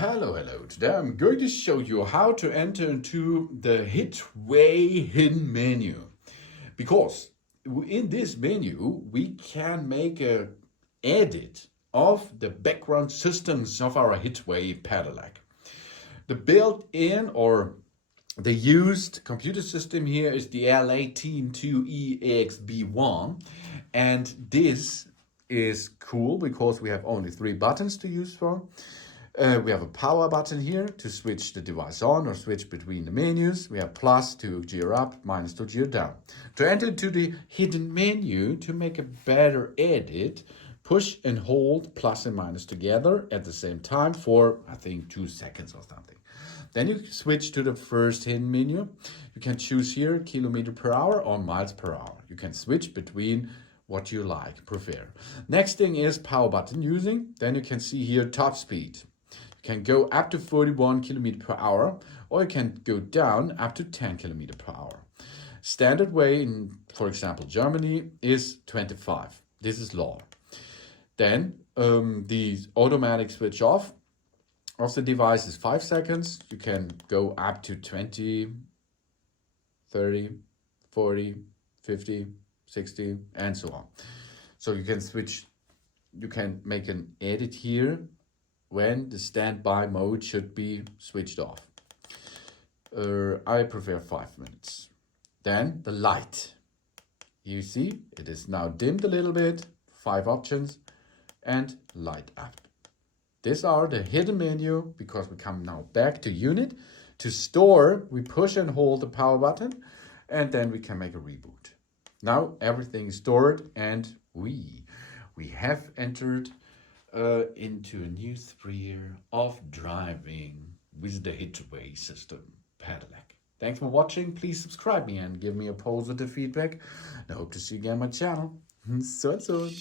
Hello. Today I'm going to show you how to enter into the Hitway hidden menu. Because in this menu we can make a edit of the background systems of our Hitway Pedelec. The built-in or the used computer system here is the L18-2EXB1, and this is cool because we have only 3 buttons to use for. We have a power button here to switch the device on or switch between the menus. We have plus to gear up, minus to gear down. To enter into the hidden menu, to make a better edit, push and hold plus and minus together at the same time for, I think, 2 seconds or something. Then you switch to the first hidden menu. You can choose here kilometer per hour or miles per hour. You can switch between what you prefer. Next thing is power button using. Then you can see here top speed. You can go up to 41 kilometer per hour, or you can go down up to 10 kilometer per hour. Standard way in, for example, Germany is 25. This is law. Then the automatic switch off of the device is 5 seconds. You can go up to 20, 30, 40, 50, 60, and so on. So you can switch, you can make an edit here when the standby mode should be switched off. I prefer 5 minutes. Then the light. You see, it is now dimmed a little bit, 5 options, and light up. These are the hidden menu because we come now back to unit. To store, we push and hold the power button, and then we can make a reboot. Now everything is stored, and we have entered into a new sphere of driving with the Hitway system Pedelec. Thanks for watching. Please subscribe me and give me a positive feedback. I hope to see you again on my channel. So soon.